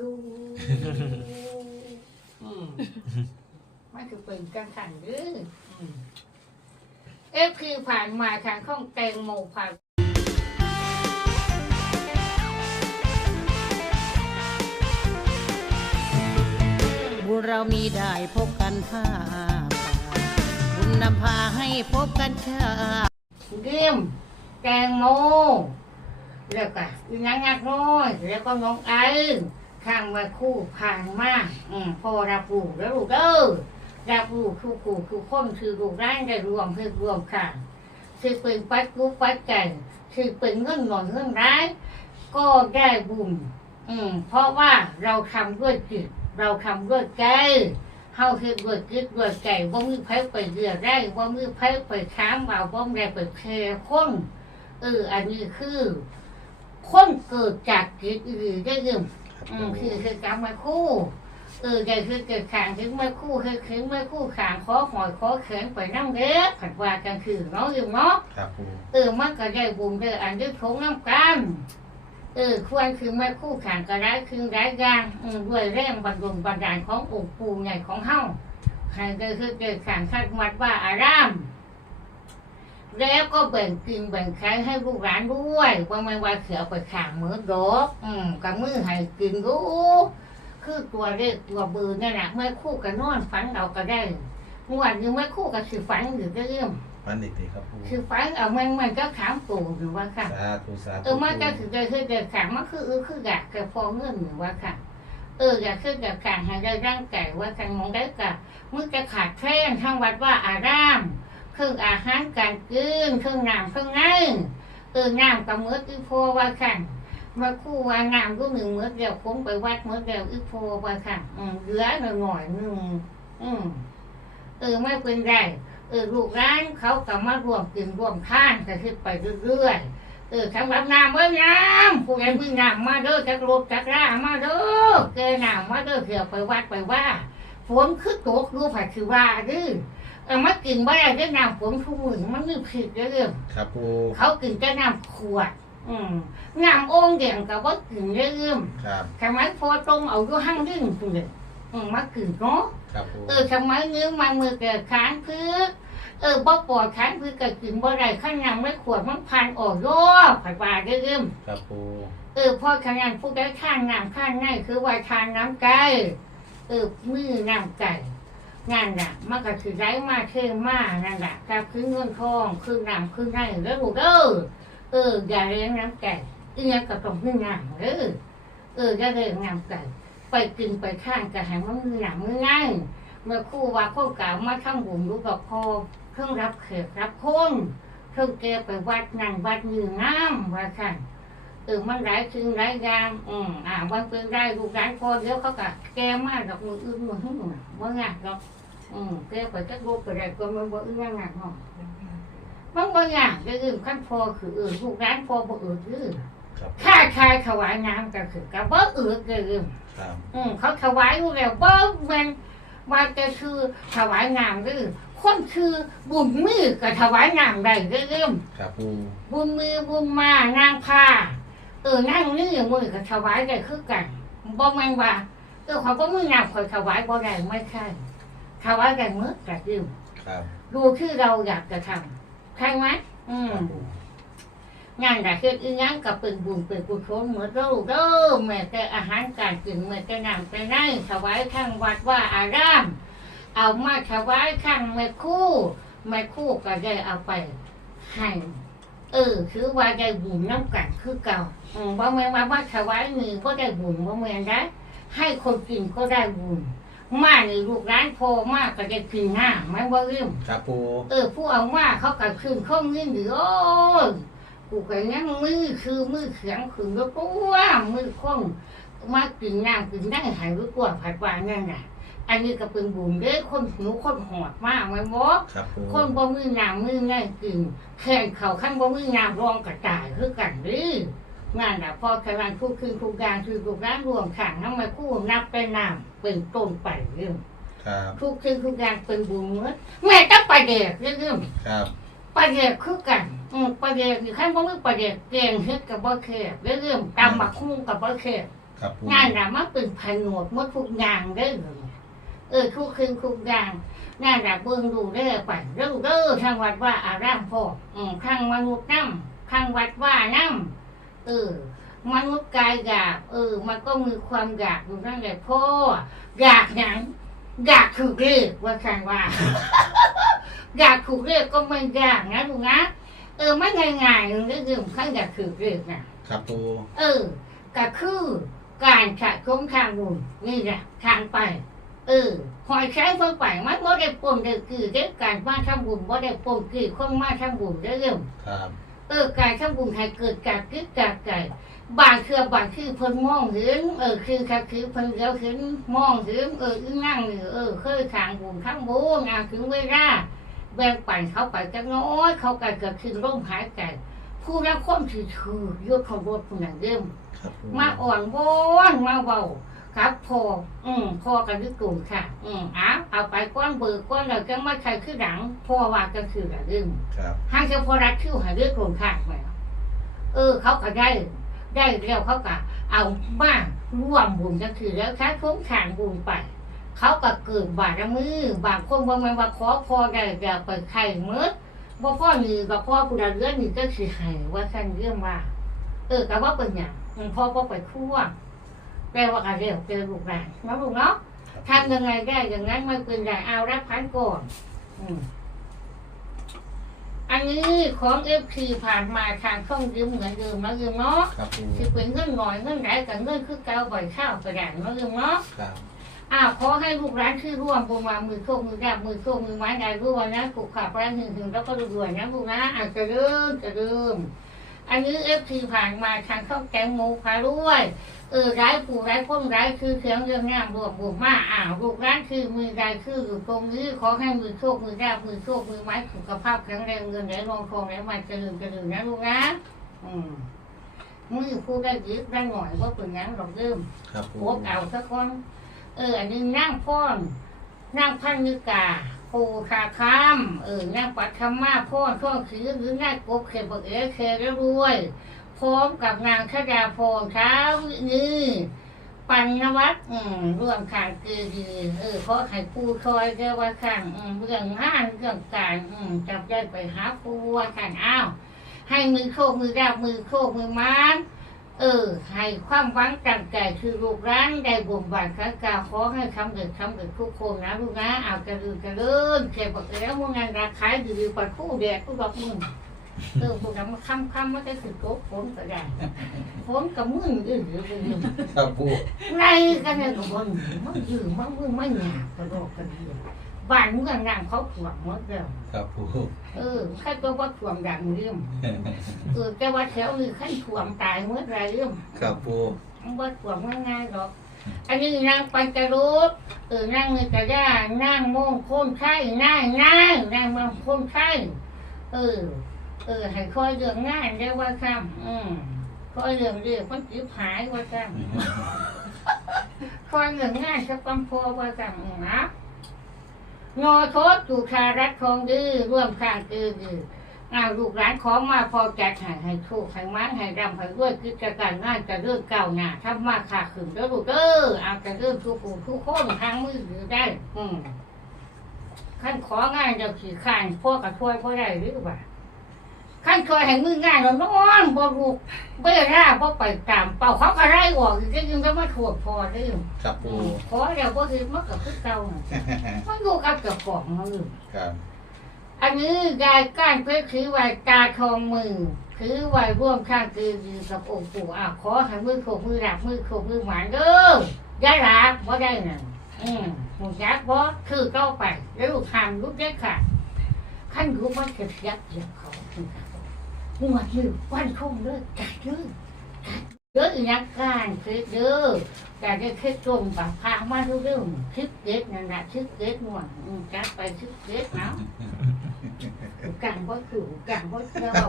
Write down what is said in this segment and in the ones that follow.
ดูอืมมันคือเป็นกังขันหรืออืมเอฟคือผ่านมาทางข้องแตงโมผ่านบุญเรามีได้พบกันผ้าบุญนำพาให้พบกันชาติเรียมแตงโมแล้วก็อีนังงักน้อยแล้วก็น้องไอ้ ข้างมาคู่ผ่านมากอืมพอรับรู้แล้วลูกเด้อรับรู้คือกูคือคนคือลูกร่างได้รวมเพื่อรวมข้างคือเป็นปัดกุปัดใจคือเป็นเงินหน่อยเงินร้าย ก็ได้บุญอืม เพราะว่าเราทำด้วยจิตเราทำด้วยใจเฮาคือด้วยจิตด้วยใจว่ามือไผไปเรือได้ว่ามือไผไปค้ามเอาว่ามือไปแคร์คนเอออันนี้คือ คนเกิดจากจิตหรือได้ยิมอื มคือคือการมาคู่เออใหญ่คือเกิดขางถึงไม่คู่คือถึงไม่คู่ขางขอหอยขอแขนไปนั่งเด็กผัดว่ากันคือเนาะยิมเนาะครับปูเออมันก็ได้บุญได้อันได้ทงน้ำกันเออควรคือไม่คู่ขันก็ได้คือได้ยางอืมด้วยแรงบรรลุบรรดาลขององค์ปู่ใหญ่ของเฮาให้ได้คือเกิดขันขัดวัดว่าอาราม แล้วก็แบ่งกินแบ่งใช้ให้ลูกหลานด้วยว่าไม่ว่าเสือไปขางมือดอกอืมกับมือให้กินรู้คือตัวเลขตัวเบอร์นี่นแหละไม่คู่กับนอนฝันเราก็ได้เมื่อวานยังไม่คู่กับสิฝันอยู่เรื่องฟันอีกทีครับปูคือฝันเอามันมันก็ถามปู่หรือว่าค่ะสาธุสาธุเออมันก็คือได้คือเด็กขางมันคือเออคืออยากจะพอเงินหรือว่าค่ะเอออยากคืออยากขางให้ได้ร่างกายว่ากันมองได้กะมึงจะขาดแคลนทั้งวัดว่าอาราม เครื่องอาหารการกินเครื่องน้ำเครื่องไงเออน้ำกับมืออีโพว่าค่ะมาคู่ว่าน้ำก็หนึ่งมือเดียวคงไปวัดมือเดียวอีโพว่าค่ะอืมเหลือหน่อยหน่อยหนึ่งเออไม่เป็นไรเออลูกร้านเขาก็มารวมกินรวมท่านก็คือไปเรื่อยๆเออสำหรับน้ำเว้ยน้ำผู้ใดมึงน้ำมาเด้อจักรถจักรามาเด้อแกน้ำมาเด้อเกี่ยวไปวัดไปว่าฝนคือตกรู้ผัดคือว่าดื้อ เออมากินบ่ได้ได้น้ำฝนทุกมื้อมันมีผิดเด้อครับปูเขากินแต่น้ำขวด อืมน้ำโอ่งแดงก็บ่กินเด้อครับทำไมพอตรงเอาอยู่ห้างดึงพุ่นเด้ออืมมากินเนาะ ครับปูเออทำไมเนื้อมันมือเกิดขานพืชเออบ่ปอดขานพืชเกิดกินบ่ได้ข้างยังไม่ขวดมันพันออกโย่ผัดว่าเรื่มครับปูเออพอขนาดผู้ได้ข้างน้ำข้างง่ายคือว่าทานน้ำไก่เออมือน้ำไก่ นั่นแหละมันก็คือได้มาเท่มานั่นแหละกับคือเงินทองคือน้ำคือไงแล้วลูกเด้อเอออย่าเลี้ยงน้ำไก่อีเงี้ยก็ต้องมือน้ำเด้อเอออย่าเลี้ยงน้ำไก่ไปกินไปข้างก็ให้มันมือหนังมือง่ายเมื่อคู่ว่าพวกเก่ามาทำบุญรู้กับพอเครื่องรับเขกรับคนเครื่องแกไปวัดนั่งวัดยืนน้ำว่าค่ะ เออมันหลายสิ่งหลายอย่างอืมอ่าวันเป็นได้ลูกหลานพอเดี๋ยวเขาก็แกมากดอกมืออื่นมือหึ่งว่างากดอกอืมแกไปจักรูปไปได้ก็มันบ่อื่นงากเนาะมันบ่ยากจะอื่นขั้นพอคืออื่นลูกหลานพอบ่อื่นคือครับข้าชายถวายน้ำก็คือกับบ่อื่นก็อื่นครับอืมเขาถวายอยู่แล้วบ่แม่นว่าจะคือถวายงามหรือคนคือบุญมือก็ถวายงามได้เรื่อยครับปูๆบุญมือบุญมานางพา เออนั่งนี่มือก็ถวายได้คือกันบ่แม่นว่าเออเขาก็มืองามคอยถวายบ่ได้ไม่ใช่ถวายได้มือก็ยืมครับดูที่เราอยากจะทำใช่ไหมอืคมรับปูงานแต่เฮ็ดอีหยังกับเป็นบุญเป็นกุศลเหมือนเราเด้อแม้แต่อาหารการกินแม้แต่น้ำแต่ไน้ถวายข้างวัดว่าอาราม เอามาถวายข้างแม่ครู่แม่ครู่ก็ได้เอาไปให้เออคือว่าได้บุญน้ำกันคือเก่าอืม บ่แม่นว่าว่าถวายมือก็ได้บุญบ่แม่นได้ให้คนกินก็ได้บุญมานี่ลูกร้านโพมากก็ได้กินหน้าแม่นบ่ลืมครับปูเออผู้เอามาเขาก็คืนข้อมือหรือโอ้ยกูก็ยังมือคือมือเขียงขืนก็ตัวมือคงมากินน้ำกินได้หายรู้ตัวผัดวานนั่นน่ะอันนี้ก็เป็นบุญเด้อคนหิวคนหอดมากไหมนบ่ครับปูคนบ่มือน้ำมือง่ายกินแข่งเขาขั้นบ่มือน้ำรองกระจายคือกันเด้อ งานน่ะพอขนาดทุกคืนทุกอย่างคือทุกร้านรวมขังน้ำมาคู่นับเป็นน้ำเป็นต้นไปเรื่องครับทุกคืนทุกอย่างเป็นบุญหมดแม่ต้องไปเด็กเรื่องครับประเด็กคือกันอืมประเด็กอยู่ขั้นบ่มีประเด็กเก่งเฮ็ดกับบ่แคบเรื่องตำบักคุ้งกับบ่แคบครับปูงานน่ะมันเป็นผนวดหมดทุกอย่างเด้อเออทุกคืนทุกอย่างงานน่ะเบิ่งดูเด้อไปเด้อเด้อทางวัดว่าอารามพ่ออืมข้างมนุษย์น้ำข้างวัดว่าน้ำ เออมนุษย์กายอยาก เออ มันก็มีความอยากอยู่นั่นแหละพ่ออยากหยังอยากถูกเรียกว่าคันว่า อยากถูกเรียกก็ไม่ยากนะลูกนะเออไม่ง่ายๆนึงเรื่องข้างอยากถูกเรียกนะครับปูเออก็คือการฉะชมทางบุญนี่แหละทางไป เออหอยใช้เพิ่งไปมันบ่ได้ปนได้คือเด็กการมาทำบุญบ่ได้ปนคือคนมาทำบุญได้เรื่องครับ เออการทำบุญให้เกิดจากคิดจากใจบางเครือบางคือเพิ่นมองเห็นเออคือค่ะคือเพิ่นเดียวเห็นมองเห็นเอออึ้งนั่งนี่เออเคยทางบุญข้างบุญอะถึงเวลาแบ่งปันเขาไปจักน้อยเขาก็เกิดขึ้นร่มหายใจผู้ละคนที่ถือยกขบวนผู้นั้นเดิมครับปูมาอ่อนวอนมาเบา ครับพออืมพอกันที่กลุ่มค่ะ อืมเอาเอาไปก้อนเบิกก้อนเราจะมาใช้คือหลังพอว่าก็คือละเรื่องครับห้างเฉพาะรัฐชื่อหาเรื่องกลุ่มข้างไปเออ เขาก็ได้ ได้แล้วเขาก็เอามาร่วมบุญก็คือแล้วใช้คุ้มขานบุญไป เขาก็เกิดบารมือบางคนว่ามันว่าขอพอได้จะไปไข่เมื่อว่าพ่อนี่กับพ่อผู้ใดเรื่องนี่ก็สิให้ว่าสั่นเรื่องว่า เออแต่ว่าเป็นอย่างอืมพ่อพ่อไปคั่ว แปลว่าอะไรเจอลูกหลานนะลูกเนาะครับทำยังไงได้อย่างนั้นไม่เป็นไรเอารับพันก่อนอืมอันนี้ของเอฟทีผ่านมาทางช่องยืมเหมือนเดิมนะยืมเนาะครับปูที่เป็นเงินหน่อยเงินไหนกับเงินคือเก่าบ่อยข้าวกระดานนะยืมเนาะครับอ้าวขอให้ลูกร้านที่ร่วมบุญมามือโชคมือดาบมือโชคมือไม้ได้รู้วันนะกุกขาบแรงหนึ่งถึงแล้วก็รวยๆนะลูกนะอาจจะเริ่มจะเริ่มอันนี้เอฟทีผ่านมาทางช่องแกงโมพาด้วย เออร้ายปู่ร้ายพ้นร้ายคือเสียงเรื่องงามรวมบุญมาอ้าวลูกร้านคือมือใดคืออยู่ตรงนี้ขอให้มือโชคมือดาบมือโชคมือไม้สุขภาพแข็งแรงเงินไหลรองทองไหลมาเจริญเจริญนะลูกนะอืมมือผู้ได้ยิบได้หน่อยว่าเป็นงั้นเราเริ่มครับปูโอ้เก่าสักคนเอออันนี้นั่งพ่อนนั่งพันนิกาปูคาคามเออนั่งปัทมาพ่อนช่วงขีหรือนั่งกบเขบเอเคแล้วรวย พร้อมกับนางชดาพรเช้านี้ปันนวัดอืมร่วมขางเกดี เออเพราะให้ปูคอยเรียกว่าขังเรื่องงานเรื่องการจับได้ไปหาปูว่าขันอ้าวให้มือโคกมือดาบมือโคกมือม้านเออ ให้ความหวังตั้งใจคือลูกร้านได้บ่มบานข้ากาขอให้คำเด็ดคำเด็ดทุกคนนะลูกนะเอากระลือกระเลื่นเก็บบอกแล้วมึงงานราคาดีกว่าคู่แดดกูบอกมึง เออพวกนั้นมาคำคำมันจะคือโต๊ะฝนก็ได้ฝนกับมึงอือหรือครับปูไรกันเนี่ยกับมึงมันยืมมันมึงไม่หยาบกระโดดกันเดียวบ้านมึงกันนั่งเขาถ่วงหมดแล้วครับปูเออใครก็ว่าถ่วงดังเรื่องเออแต่ว่าแถวนี้ขั้นถ่วงตายเมื่อไรเรื่องครับปูมันว่าถ่วงง่ายๆหรอกอันนี้นางปัญจรูปเออนั่งในกระย่านั่งโมงโคนไข่นั่งนั่งนั่งมงโคนไข่เออ เออให้คอยเรื่องง่ายได้ว่าซ้ำอืมคอยเรื่องเรียกมันจิบหายว่าซ้ำคอยเรื่องง่ายสักวันพอว่าซ้ำนะงอโทษจุชารัตทองดื้อร่วมข้างคือดื้ออ้าวลูกหลานของมาพอจัดให้ให้โชคให้มันให้รำให้ด้วยกิจการงานจะเรื่องเก่าหน้าทำมาขาขึ้นเด้อลูกเด้อเอาจะเรื่องทุกผู้ทุกคนทางมือถือได้ อืมขั้นของานเดี๋ยวขี่ข้านพ่อกับช่วยพ่อได้หรือเปล่า ขั้นช่วยให้มืองานเรานอนบ่ลูกเบื่อหน้าพ่อไปตามเป่าเขาก็ไล่ออกจะยังจะมาถวดพอได้อยู่ครับอืปูมขอเดี๋ยวพ่อคือมันกับคือเก่าน่ะมันอยู่กับเจ้าของมันอยู่ครับ อันนี้ยายก้านเพื่อถือไว้ตาทองมือถือไว้ร่วมข้างคือยืนกับองค์ปู่อะขอให้มือโขกมือหลับมือโขกมือหวานเด้อยายหลับว่าได้น่ะอืมหมูยักษ์บ่คือเก้าไปแล้วลูกทำลูกเด็กค่ะขั้นรู้ว่าจะยักษ์เหยียบเขาคือเขา หัวยืดวันคงเลยจัดเลยจัดเด้ออีนักการคือเด้อแต่ได้คิดตรงปากพางมาทุกเรื่องคิดเด็ดนั่นแหละคิดเด็ดหน่วยอืมจัดไปคิดเด็ดเนาะ กันว่าคือกันว่าเชื่อเรา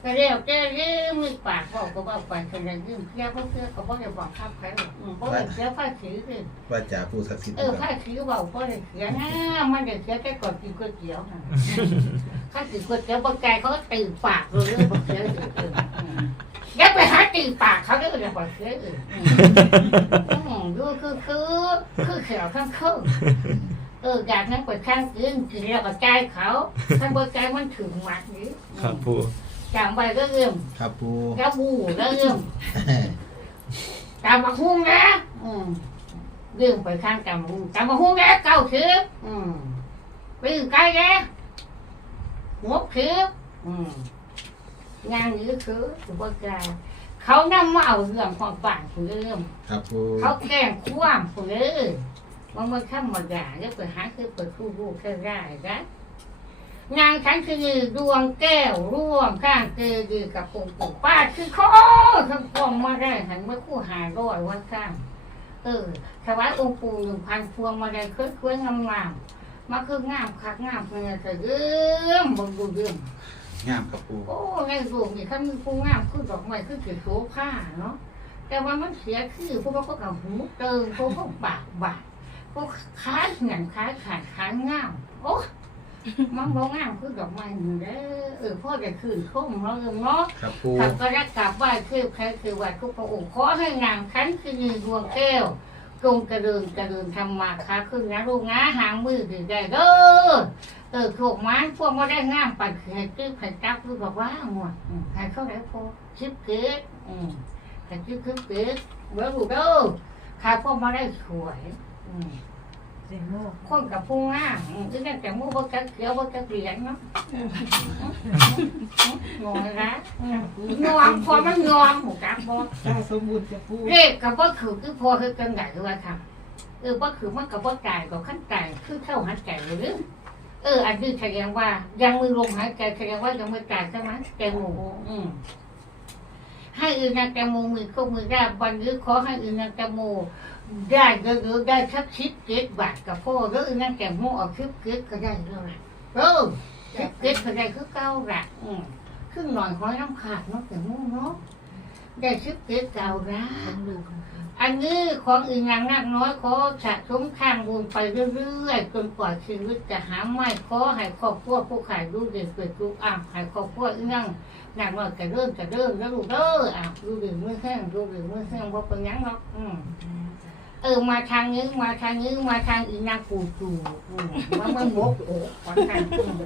แต่เดี๋ยวเจ้ยืมมีปากบอกก็บอกไปคนละยืมเชื่อเพราะเชื่อก็บอกจะบอกข้ามใครหรอกเพราะเชื่อผ้าสีคือว่าจ่าปูศักดิ์สิทธิ์เออคผ้ารับสีบอกเพราะเชื่อนะมันจะเชื่อแค่ก่อนกินก๋วยเตี๋ยวนะข้ากินก๋วยเตี๋ยวบางใจเขาตื่นปากเลยเรื่อกเชื่ออย่าไปหาตีปากเขาเด้ออย่าไปเชื่ออื่นอืมดูคือคือคือเขียวทั้งคืน เอออยากนั้นไปข้างกินกินแล้วก็ใจายเขาท่านบริใจายมันถึงหมัดนี้ครับปูจำไว้ก็เรื่องครับปู กระบูก็เรื่องจำมาหุ้งนะอืมเรื่องไปข้างจำมาหุ้งจำมาหุ้งนะเก้าคืบอืมไปอยู่ใกล้นะงบคืบอืมงานนี้คือถือว่าไกลเขานำมาเอาเรื่องความฝันของเรื่องครับปู เขาแกล้งคว่ำของเรื่อง มันไม่ธรรมดาเนี่ยเปิดหาคือเปิดคู่รูแค่ได้นะงานฉันคือดวงแก้วร่วมข้างเกดีกับองค์ปู่ป้าคือข้อทั้งพวงมาได้หันมาคู่หาร้อยวันข้างเออถวายองค์ปู่หนึ่งพันพวงมาได้เคยเคยงามงามๆมาคืองามคักงามเพื่อจะเรื่อมบังดูเรื่องงามครับปูโอ้ในดวงนี่ถ้ามีผู้งามคือดอกไม้คือเกิดโสภาเนาะแต่ว่ามันเสียคือพวกมันก็กับหูเติมพวกก็ปากบาด พวกขาเหี่ยนขาขาดขาเงามโอ้มันบ่งามคือดอกไม้นี่เด้อเออพ่อจะคืนคมเนาะเออเนาะครับปูขับก็รักกลับไหว้คือใครคือไหว้ทุกพระองค์ขอให้งานขันคือมีดวงแก้วจงกระเดินกระเดินทำมาค้าขึ้นนะลูกนะหางมือถือได้เด้อเออถูกไม้พวกมาได้งามปัดให้ตื้อให้จับคือบอกว่าหมดอืมให้เขาได้พอชิบเกิดอืมให้ชิบคือเกิดเบื่อลูกเด้อข้าพวกมาได้สวย อืมคนกับผู้งามอืมคือนั่นแต่มือบ่จักเขียวบ่จักเหรียญเนาะงงเลยนะงอมพอมันงอมหมูกราบบอกจ้าสมบูรณ์จะพูดเลขกับว่าคือคือพอคือกันไหนคือว่าทำเออว่าคือมันกับว่าตายกับขั้นตายคือเท่าหันใจหรือเออ อันนี้แสดงว่า ยังมือลมหายใจแสดงว่ายังไม่ตายใช่ไหมแตงโมอืมให้อื่นนางแตงโมมือก็มือได้วันนี้ขอให้อื่นนางแตงโม ได้เยอะๆได้สักชิปเกตบาทกับพ่อแล้วอื่นนางแตงโมเอาชิปเกตก็ได้แล้วล่ะเออชิปเกตก็ได้คือเก้าละอืมครึ่งหน่อยของน้ำขาดเนาะแต่มูเนาะได้ชิปเกตเก่าละอันนี้ของอื่นอย่างนักน้อยขอสะสมข้างบุญไปเรื่อยๆจนกว่าชีวิตจะหาไม่ขอให้ครอบครัวผู้ขายดูเด็กเกิดลูกอะให้ครอบครัวอีนั่งหนักน้อยจะเริ่มจะเริ่มแล้วลูกเด้ออะดูเด็กมือแห้งดูเด็กมือแห้งว่าเป็นหยังเนาะอืม เออมาทางนี้มาทางนี้มาทางอีนางปูจูอืมมันมันโมกโอ้ขอนทางอืม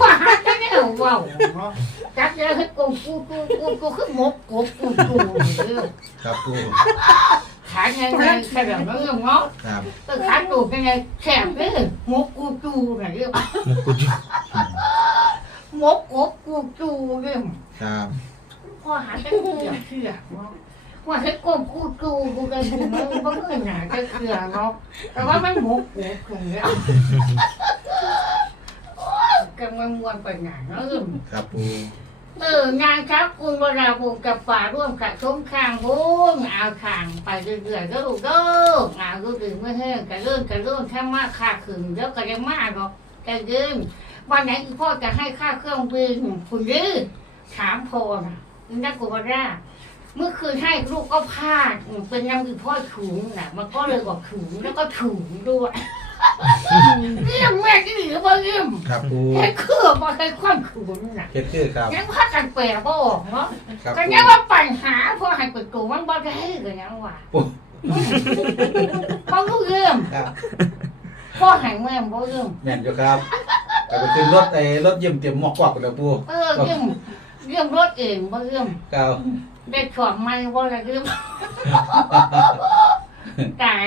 ว่าหาจะเนี่ยว้าวเนาะจักเดี๋ยวให้กูกูกูกูกูคือหมกกูกูกูเรื่องครับปูขาไงไงแค่แบบนั้นเรื่องเนาะครับเออขาตูดยังไงแฉบเลยหมกกูกูน่ะเรื่องมงกุฎหมกกูกูกูเรื่องครับพอหาจะเชื่อเชื่อเนาะ ว่าให้กูกูกูกูกันกูมันบ่เคยหนาจะเชื่อเนาะแต่ว่ามันหมกกูกูเนี่ยกันมันมวนไปหนาเนาะเรื่องครับปูเอองานครับคุณวราบุญกับป่าร่วมกับชมข้างบุญเอาข้างไปเรื่อยๆก็ลูกเด้อเอาดูดื่มเมื่อแห้งกันเริ่มกันเริ่มแค่มากค่าขึ้นเดี๋ยวก็ยังมากหรอกกันยืนวันไหนพ่อจะให้ค่าเครื่องบินคุณยืนถามพ่อนะนี่นักกุวรา เมื่อคืนให้ลูกก็พลาดอืมเป็นยังอีพ่อถุงน่ะมันก็เลยบอกถุงแล้วก็ถุงด้วยเยี่ยมแม่ที่หรือว่าเยี่ยมครับปูแค่เครื่องมาแค่ความถุงน่ะเฮ็ดคือครับ ยังพากันแปลบ่ออกเนาะครับก็ปูยังว่าปัญหาพอให้เปิดตัวมันบ่ได้ก็ยังว่าปูบ่รู้เรื่องครับพ่อให้แม่บ่เรื่องแม่นอยู่ครับแต่ไปขึ้นรถไอ้รถเยี่ยมเตรียมหมอกกวักไปแล้วปูเออเรื่องเรื่องรถเองบ่เรื่องครับ ได้ชอบไม่บ่ได้เรื่องตาย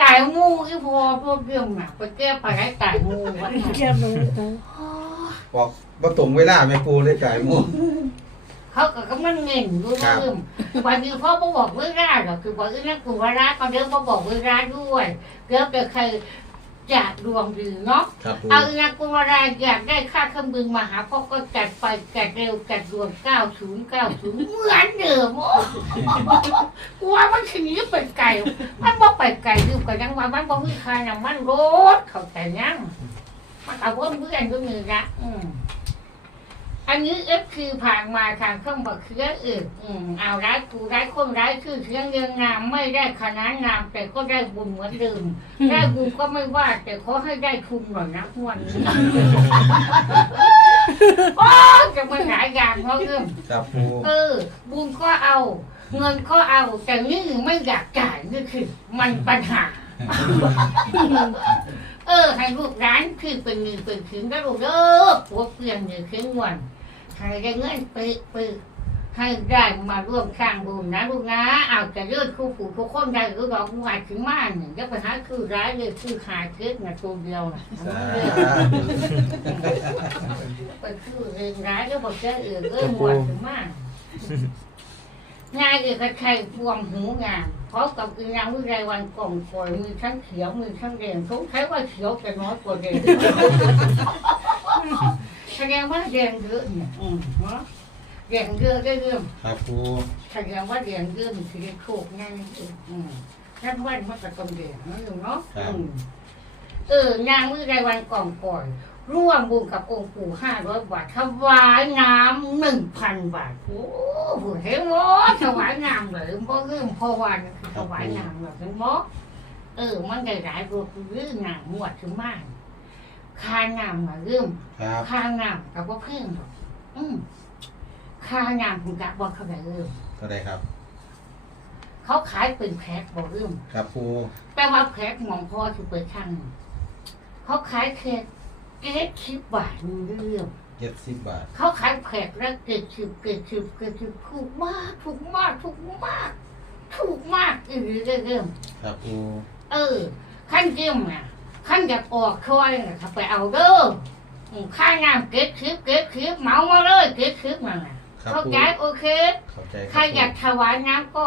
ตายงูอีพอพวกเรื่องน่ะไปแก้ไปให้ตายงูวะแก้มน้องตาบอกบ่ตรงเวลาแม่ปูเลยจ่ายหมูเขาก็กำลังเง่งอยู่เรื่องวันนี้พ่อบ่บอกเวลาหรอกคือบอกอีนั่นกูว่ารักก็เดี๋ยวบ่บอกเวลาด้วยเดี๋ยวแต่ใคร จะดวงดีเนาะครับปูเอาอยากกุวราอยากได้ค่าเครื่องบินมาหาพ่อก็จัดไปจัดเร็วจัดด่วน9090เหมือนเดิมโอ้กลัวมันขนีไปไกลมันบ่ไปไกลดืมกันยังว่ามันบ่มีค่าน้ำมันรถเข้าใจยังมันเอาเพิ่มเพื่อนก็มีละอืม อันนี้เอฟคือผ่านมาทางเครื่องบักเครืออื่นอืมเอาร้ายกูร้ายคนร้ายคือเชียงเรียงงามไม่ได้ขนาดงามแต่ก็ได้บุญเหมือนเดิมได้บุญก็ไม่ว่า แต่ขอให้ได้ทุนหน่อยนะงวันนี้โอ้จะมาหลายอย่างเพราะเรื่องครับปูเออ บุญก็เอา เงินก็เอาแต่นี่ไม่อยากจ่ายนี่คือ มันปัญหา เออ ให้ลูกร้านคือเป็นเงินเป็นถึงก็ลูกเด้อพวกเปลี่ยนเงินขึ้นวัน ให้ได้เงินไปไปให้ได้มาร่วมสร้างบุญนะลูกนะเอาจะเลือดคู่ผู้ทุกคนได้หรือดอกบัวถึงมากเนี่ยจะไปหาคือร้ายเลยคือหาเกิดนะตัวเดียวนะไปคือเองร้ายก็บอกแค่เออเออหมดถึงมากงานเอกชัยพวงหูงานเพราะกับอีนางวิไรวันกล่องคอยมีทั้งเขียวมีทั้งแดงสงสัยว่าเขียวจะน้อยกว่าแดง แสดงว่าแดงเยอะเนี่ยอืมเนาะแดงเยอะได้เรื่องครับปูแสดงว่าแดงเยอะมันคือโชคง่ายนิดเองอืมนั่นวันมันก็ต้องแดงนั่นเนาะอืมเออนางวิไรวันกล่องคอยร่วมบุญกับองค์ปู่ห้าร้อยบาทถวายน้ำหนึ่งพันบาทโอ้โหเห็นไหมถวายน้ำเลยเพราะเรื่องพอวันคือถวายน้ำแบบนี้มั้เออมันได้หลายรวคือเรื่องน้ำหมวดถึงมาก ค่าน้ำมาเรื่องครับค่าน้ำกับว่าเพิ่มหรอกอืมค่าน้ำคุณจักบอกเขาได้เรื่องก็ได้ครับ เขาขายเป็นแพ็คบอกเรื่องครับปูแต่ว่าแพ็คหมองพ่อที่เปิดช่างเขาขายแค่เจ็ดสิบบาทเรื่องเจ็ดสิบบาท เขาขายแผกแล้วเกิดชิบเกิดชิบเกิดชิบถูกมากถูกมากถูกมากถูกมากอือเรื่องครับปูเออขั้นเยี่ยมน่ะ ขั้นอยากออกช่วยน่ะถ้าไปเอาเด้ออืมค่าน้ำเกิดชิบเกิดชิบเหมามาเลยเกิดชิบมาน่ะครับเข้าปูใจโอเค เข้าใจคใครรับอยากถวายน้ำก็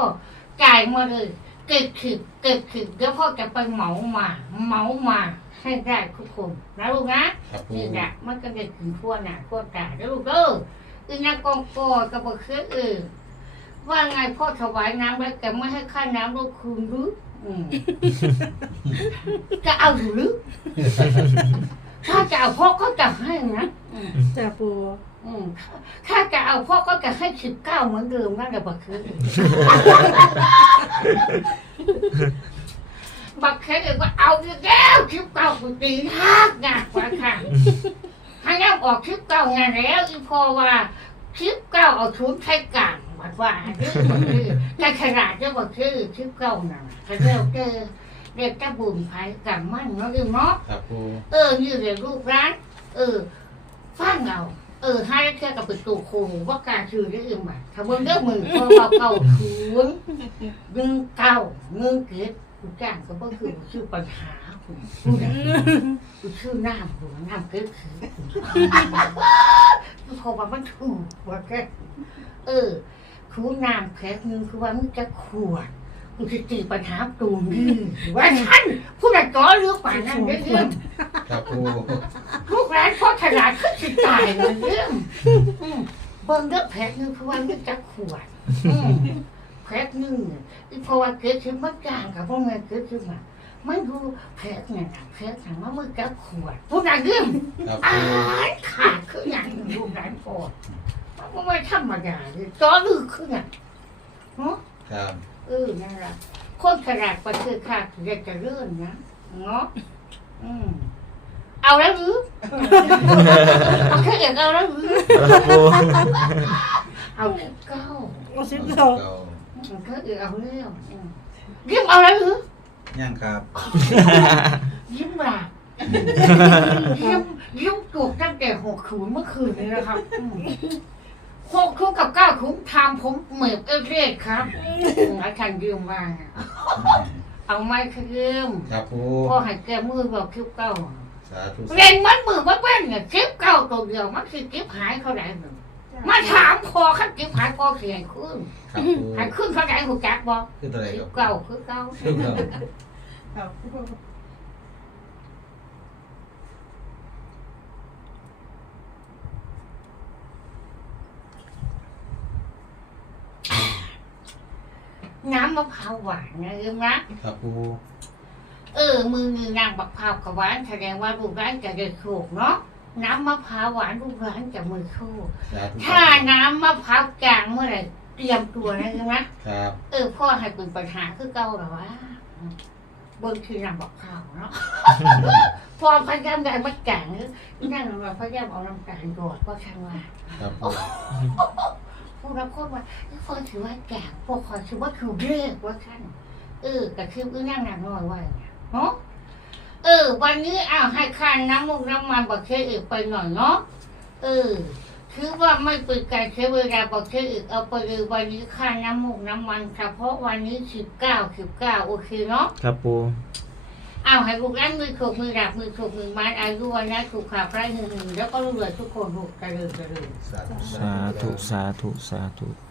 จ่ายมาเลยเกิดชิบเกิดชิบเดี๋ยวพ่อจะไปเหมามาเหมามาให้ได้ทุกคนนะลูกนะครับปูนี่แหละมันก็ได้ถึงทั่วหน้าทั่วตาแล้วลูกเด้ออีนางกองกอกับบอกเคือเออว่าไงพ่อถวายน้ำไว้แต่ไม่ให้ค่าน้ำลูกคืนหรืออืม จะเอาหรือ ถ้าจะเอาพ่อก็จะให้นะอืมจ้าปูอืมถ้าจะเอาพ่อก็จะให้สิบเก้าเหมือนเดิมนั่นแหละบอกคือบักเคสเองว่าเอาอีกแล้วสิบเก้ากูตีหักหนักกว่าค่ะให้น้ำออกคลิปเก่างานแล้วอีพอว่า คลิปเก่าเอาชุดใช้กลางบัดว่าเรื่องมันคือแต่ขนาดจะบอกคือคลิปเก่าน่ะเขาเรียกเจอเรียกจะบุญภายกลางมั่นเนาะอีเนาะครับปูเออนี่เรียกลูกร้าน เออฟังเอาเออให้แค่กับประตูโคว่าการชื่อได้อื่นบ่ถ้าเบิ่งเด้อมือพอเราเก่าคืนเงินเก่าเงินเกิดกูจ้างก็บ่คือชื่อปัญหา ชื่อน้ำหัวน้ำเกิดคือคือพอว่ามันถูกว่าแค่เออคูน้ำแพ็คนึงคือว่ามึงจะขวดกูจะตีปัญหาตูนนี่ว่าท่านผู้ใดจ่อเรื่องป่านนั้นเรื่องครับปูลูกร้านพ่อฉลาดขึ้นสิตายเลยเรื่องเบิ่งเรื่องแพ็คนึงคือว่ามึงจะขวดแพ็คนึงอีพอว่าเกิดขึ้นมันกลางกับพวกเงินเกิดขึ้นมา มันดูแพ็คเนี่ยนะแพ็คถามว่ามึงจะขวดผู้ใดเรื่องครับอาปูยขาดคืออย่างดูร้านปอดมันไม่ธรรมดาเลยจอลือคืออย่างเนาะครับเออนั่นแหละคนขนาดประเทศขาดเรียกจะเลื่อนนะเนาะอืมเอาแล้วหรือเอาแค่เอกเอาแล้วหรือครับปูเอาแค่เก้าโอ้สิบเก่าเก้าเอาแค่เอกเอาแล้วอืมยิ้มเอาแล้วหรือ ย่างครับ ยิ้มแบบ ยิ้มยิ้มจุกตั้งแต่หกขืนเมื่อคืนนี้นะครับอืมหกทุกกับเก้าคุ้มทำผมเหมือบเอเรศครับอาจารย์ยืมมาเอาไม้คือยืมครับปูพ่อให้แกมือบอกคลิปเก้าสาธุ เรียนมันมือว่าเป็นเนี่ยคลิปเก้าตัวเดียวมันคือคลิปหายเขาไหนหนึ่ง มาถามพอขั้นคลิปหายพอเสียงขึ้นครับปูหายขึ้นเขาไหนหูจักบอกคือตัวไหนคลิครัปบเก้าคือเก้าคือเก่าครับปูน้ำมะพร้าวหวานนะยืมนะครับปูเออมือมือนางบักพร้าวกับหวานแสดงว่าลูกร้านจะได้โชคเนาะ น้ำมะพร้าวหวานลูกร้านจะมือคู่สาธุถ้าน้ำมะพร้าวกลางเมื่อไหร่เตรียมตัวนะใช่ไหมครับ เออพ่อให้เป็นปัญหาคือเก่าหรอวะเบิ่งคือนำบอกข่าวเนาะพอพยายามได้มาแก่งนั่งเราพยายามเอาน้ำตาลโดดก็ช่างว่าครับผมผู้รับข้อว่าพอถือว่าแก่พวกคอยถือว่าคือเรียกว่าท่านเออกระคืออื้อนั่งนางน้อยไว้เนาะเออ วันนี้อ้าวให้ค่าน้ำมุกน้ำมันบอกเชื่ออีกไปหน่อยเนาะเออถือว่าไม่เป็นการใช้เวลาบอกเชื่ออีกเอาไปเลยวันนี้ค่าน้ำมุกน้ำมันเฉพาะวันนี้สิบเก้าสิบเก้าโอเคเนาะครับปูอ้าวให้ลูกร้านมือถูกมือดับมือถูกมือไม้อายุวันนะถูกขาไพร่หนึ่งหนึ่งแล้วก็รวยทุกคนถูกกระเดินกระเดินสาธุสาธุสาธุสาธุ